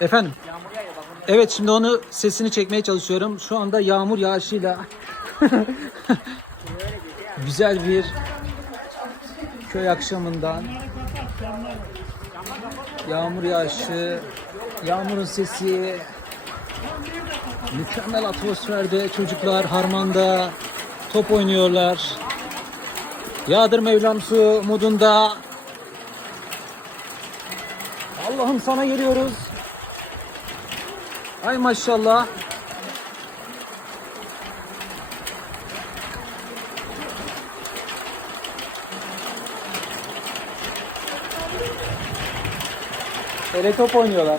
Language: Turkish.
Efendim? Evet şimdi onu sesini çekmeye çalışıyorum. Şu anda yağmur yağışıyla güzel bir köy akşamından yağmur yağışı, yağmurun sesi, mükemmel atmosferde çocuklar harmanda top oynuyorlar. Yağdır Mevlam su modunda. Allah'ım sana geliyoruz. Ay maşallah. Ele top oynuyorlar.